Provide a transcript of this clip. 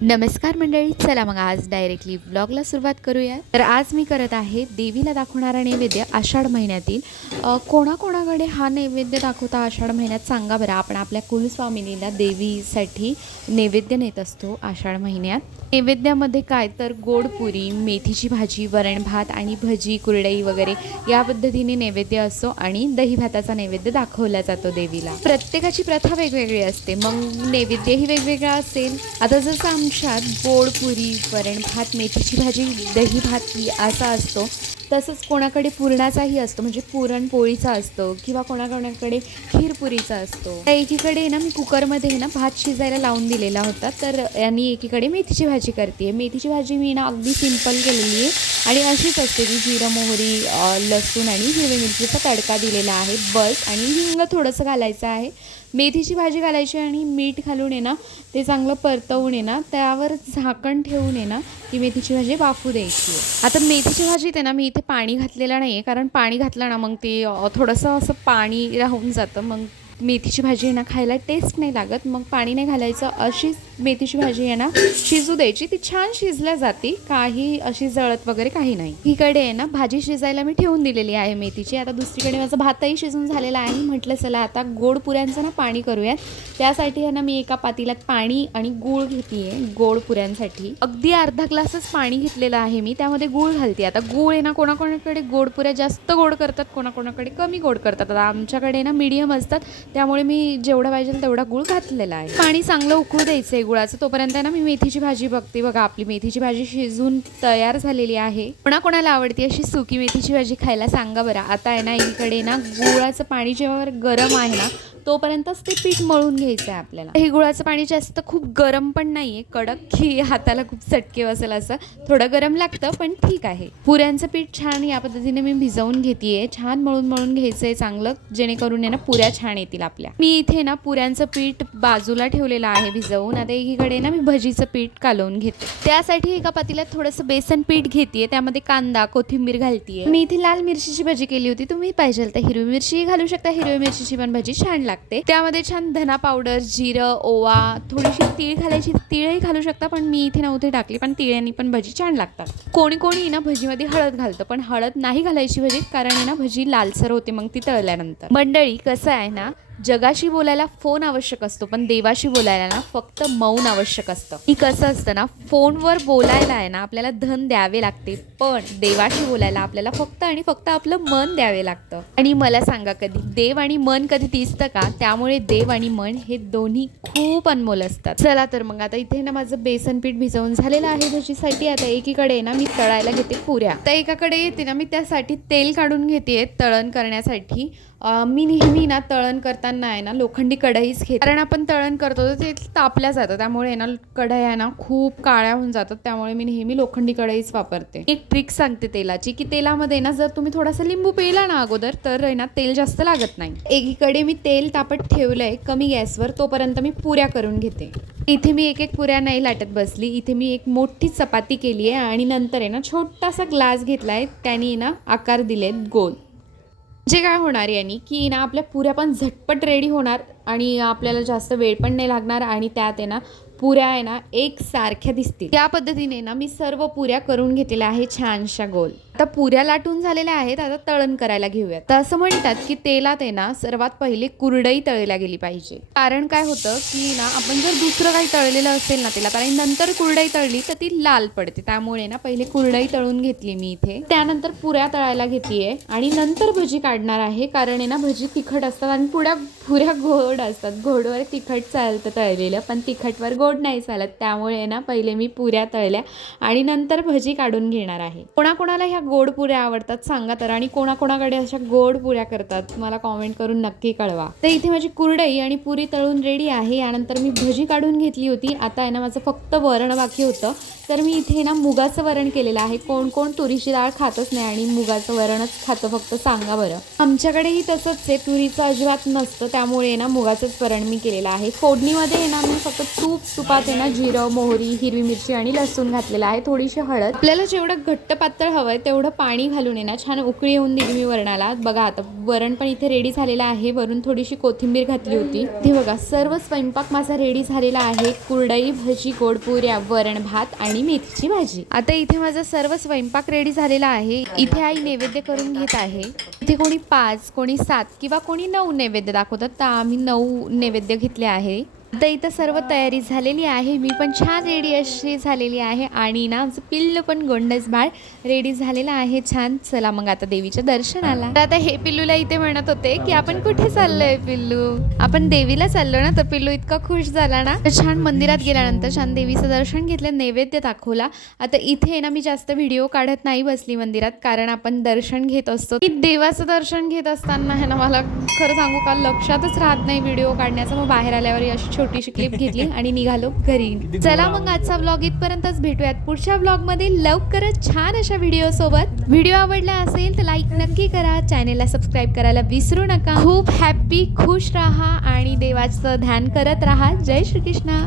नमस्कार मंडळी चला मग आज डायरेक्टली ब्लॉगला सुरुवात करूया. तर आज मी करत आहे देवीला दाखवणारा नैवेद्य आषाढ महिन्यातील. कोणाकोणाकडे हा नैवेद्य दाखवता आषाढ महिन्यात सांगा बरं. आपण आपल्या कुलस्वामिनीला देवीसाठी नैवेद्य नेत असतो आषाढ महिन्यात. नैवेद्यामध्ये काय? तर गोड पुरी मेथीची भाजी वरण भात आणि भजी कुरडई वगैरे या पद्धतीने नैवेद्य असतो आणि दही भाताचा नैवेद्य दाखवला जातो देवीला. प्रत्येकाची प्रथा वेगवेगळी असते. मग नैवेद्यही वेगवेगळा असेल. आता जसं अंशात गोड पुरी वरण भात मेथीची भाजी दही भात असा असतो. तसंच कोणाकडे पुरणाचाही असतो म्हणजे पुरणपोळीचा असतो किंवा कोणाकोणाकडे खीरपुरीचा असतो. त्या एकीकडे ना मी कुकरमध्ये आहे ना भात शिजायला लावून दिलेला होता. तर यांनी एकीकडे मेथीची भाजी करते मेथीची भाजी मी ना अगदी सिंपल केलेली आहे आणि अशीच असते की जिरं मोहरी लसूण आणि हिरवी मिरचीचा तडका दिलेला आहे बस. आणि हिंग थोडंसं घालायचं आहे. मेथीची भाजी घालायची आणि मीठ घालून आहे ना ते चांगलं परतवून आहे ना त्यावर झाकण ठेवून आहे ना ती मेथीची भाजी वाफू द्यायची आता मेथीची भाजी ते ना मी इथे पाणी घातलेलं नाही आहे कारण पाणी घातलं ना मग ते थोडंसं असं पाणी राहून जातं. मग मेथीची भाजी आहे ना खायला टेस्ट नाही लागत. मग पाणी नाही घालायचं. अशीच मेथीची भाजी आहे ना शिजू द्यायची. ती छान शिजल्या जाते. काही अशी जळत वगैरे काही नाही. इकडे आहे ना भाजी शिजायला मी ठेवून दिलेली आहे मेथीची. आता दुसरीकडे माझा भातही शिजून झालेला आहे. म्हटलं चला आता गोड पुऱ्यांचं ना पाणी करूयात. त्यासाठी आहे ना मी एका पातीलात पाणी आणि गूळ घेते गोड पुऱ्यांसाठी. अगदी अर्धा ग्लासच पाणी घेतलेलं आहे मी. त्यामध्ये गूळ घालते. आता गूळ आहे ना कोणाकोणाकडे गोड पुऱ्या जास्त गोड करतात कोणाकोणाकडे कमी गोड करतात. आता आमच्याकडे ना मीडियम असतात. त्यामुळे मी जेवढा पाहिजे तेवढा गूळ घातलेला आहे. पाणी चांगलं उकळू द्यायचं आहे गुळाचं. तोपर्यंत आहे ना मी मेथीची भाजी बघते. बघा आपली मेथीची भाजी शिजून तयार झालेली आहे. कोणाकोणाला आवडते अशी सुकी मेथीची भाजी खायला सांगा बरं. आता आहे ना इकडे ना गुळाचं पाणी जेव्हा गरम आहे ना तोपर्यंतच ते पीठ मळून घ्यायचं आहे आपल्याला. हे गुळाचं पाणी जास्त खूप गरम पण नाही आहे कडक की हाताला खूप चटके बसेल असं. थोडं गरम लागतं पण ठीक आहे. पुऱ्यांचं पीठ छान या पद्धतीने मी भिजवून घेते छान मळून मळून घ्यायचं आहे चांगलं. जेणेकरून आहे ना पुऱ्या छान येतील आपल्या. मी इथे ना पुऱ्यांचं पीठ बाजूला ठेवलेलं आहे भिजवून. आता एकीकडे ना मी भजीचं पीठ कालवून घेते. त्यासाठी एका पातीला थोडंसं बेसन पीठ घेते त्यामध्ये कांदा कोथिंबीर घालतीये. मी इथे लाल मिरचीची भजी केली होती. तुम्ही पाहिजे तर हिरवी मिरची घालू शकता. हिरवी मिरचीची पण भजी छान लागते. त्यामध्ये छान धना पावडर जिरं ओवा थोडीशी तीळ घालायची. तीळही घालू शकता पण मी इथे नव्हते टाकली. पण तिळ्यांनी पण भजी छान लागतात. कोणी कोणी ना भजीमध्ये हळद घालतं पण हळद नाही घालायची भजीत कारण आहे ना भजी लालसर होते मग ती तळल्यानंतर. मंडळी कसं आहे ना जगाशी बोलायला फोन आवश्यक असतो पण देवाशी बोलायला ना फक्त मौन आवश्यक असतं. ही कसं असतं ना फोनवर बोलायला आहे ना आपल्याला धन द्यावे लागते पण देवाशी बोलायला आपल्याला फक्त आणि फक्त आपलं मन द्यावे लागतं. आणि मला सांगा कधी देव आणि मन कधी दिसतं का? त्यामुळे देव आणि मन हे दोन्ही खूप अनमोल असतात. चला तर मग आता इथे ना माझं बेसन पीठ भिजवून झालेलं आहे त्याच्यासाठी आता एकीकडे ना मी तळायला घेते पुऱ्या. तर एकाकडे येते ना मी त्यासाठी तेल काढून घेते तळण करण्यासाठी. मी नेहमी ना तळण करताना आहे ना लोखंडी कढईच घेते. कारण आपण तळण करतो तर ते तापल्या जातं. त्यामुळे आहे ना कढया ना खूप काळ्या होऊन जातात. त्यामुळे मी नेहमी लोखंडी कढईच वापरते. एक ट्रिक सांगते तेलाची की तेलामध्ये ना जर तुम्ही थोडासा लिंबू पिळला ना अगोदर तर आहे ना तेल जास्त लागत नाही. एकीकडे मी तेल तापत ठेवलंय कमी गॅसवर तोपर्यंत मी पुऱ्या करून घेते. इथे मी एक एक पुऱ्या नाही लाटत बसली. इथे मी एक मोठी चपाती केली आहे आणि नंतर आहे ना छोटासा ग्लास घेतलाय. त्याने ना आकार दिलेत गोल. जे काय होणार यांनी की ना आपल्या पुऱ्या पण झटपट रेडी होणार आणि आपल्याला जास्त वेळ पण नाही लागणार आणि त्यात आहे ना पुऱ्या आहे ना एक सारख्या दिसतील. त्या पद्धतीने ना मी सर्व पुऱ्या करून घेतलेल्या आहे छानशा गोल. आता पुऱ्या लाटून झालेल्या आहेत आता तळण करायला घेऊयात. तर असं म्हणतात की तेलात आहे ना सर्वात पहिले कुरडई तळल्या गेली पाहिजे. कारण काय होतं की ना आपण जर दुसरं काही तळलेलं असेल ना तेलात आणि नंतर कुरडई तळली तर ती लाल पडते. त्यामुळे ना पहिले कुरडई तळून घेतली मी इथे. त्यानंतर पुऱ्या तळायला घेतलीये आणि नंतर भजी काढणार आहे. कारण आहे ना भजी तिखट असतात आणि पुऱ्या पुऱ्या गोड असतात. गोडवर तिखट चालतं तळलेलं पण तिखटवर गोड नाही चालत. त्यामुळे ना पहिले मी पुऱ्या तळल्या आणि नंतर भजी काढून घेणार आहे. कोणाकोणाला ह्या गोड पुऱ्या आवडतात सांगा तर. आणि कोणाकोणाकडे अशा गोड पुऱ्या करतात मला कॉमेंट करून नक्की कळवा. तर इथे माझी कुरडई आणि पुरी तळून रेडी आहे. यानंतर मी भजी काढून घेतली होती. आता आहे ना माझं फक्त वरण बाकी होतं. तर मी इथे ना मुगाचं वरण केलेलं आहे. कोण कोण तुरीची डाळ खातच नाही आणि मुगाचं वरणच खातं फक्त सांगा बरं. आमच्याकडेही तसंच आहे. तुरीचं अजिबात नसतं. त्यामुळे ना मुगाचंच वरण मी केलेलं आहे. फोडणीमध्ये आहे ना मी फक्त तूप तुपात आहे ना जिरं मोहरी हिरवी मिरची आणि लसूण घातलेलं आहे. थोडीशी हळद. आपल्याला जेवढं घट्ट पातळ हवं आहे तेवढं पाणी घालून आहे ना छान उकळी येऊन दिली मी वरणाला. बघा आता वरण पण इथे रेडी झालेलं आहे. वरून थोडीशी कोथिंबीर घातली होती. ते बघा सर्व स्वयंपाक माझा रेडी झालेला आहे. कुरडई भजी गोडपुऱ्या वरण भात आणि मेथीची भाजी. आता इथे माझा सर्व स्वयंपाक रेडी झालेला आहे. इथे आई नैवेद्य करून घेत आहे. इथे कोणी पाच कोणी सात किंवा कोणी नऊ नैवेद्य दाखवतात. तर आम्ही नऊ नैवेद्य घेतले आहे. आता इथं सर्व तयारी झालेली आहे. मी पण छान रेडी अशी झालेली आहे आणि ना आमचं पिल्लू पण गोंडस बाळ रेडी झालेलं आहे. छान. चला मग आता देवीच्या दर्शनाला. तर आता हे पिल्लूला इथे म्हणत होते की आपण कुठे चाललोय पिल्लू? आपण देवीला चाललो ना तर पिल्लू इतका खुश झाला ना. तर छान मंदिरात गेल्यानंतर छान देवीचं दर्शन घेतलं नैवेद्य दाखवला. आता इथे ना मी जास्त व्हिडिओ काढत नाही बसली मंदिरात कारण आपण दर्शन घेत असतो. देवाचं दर्शन घेत असताना आहे ना मला खरं सांगू का लक्षातच राहत नाही व्हिडिओ काढण्याचं. मग बाहेर आल्यावर अशी छोटीशी क्लिप घेतली आणि निघालो घरी. चला मग आजचा व्लॉग इथपर्यंतच भेटूयात. पुढच्या व्लॉगमध्ये लवकरच छान अशा व्हिडिओ सोबत. व्हिडिओ आवडला असेल तर लाईक नक्की करा. चॅनेलला सबस्क्राईब करायला विसरू नका. खूप हॅप्पी खुश राहा आणि देवाचं ध्यान करत राहा. जय श्रीकृष्ण.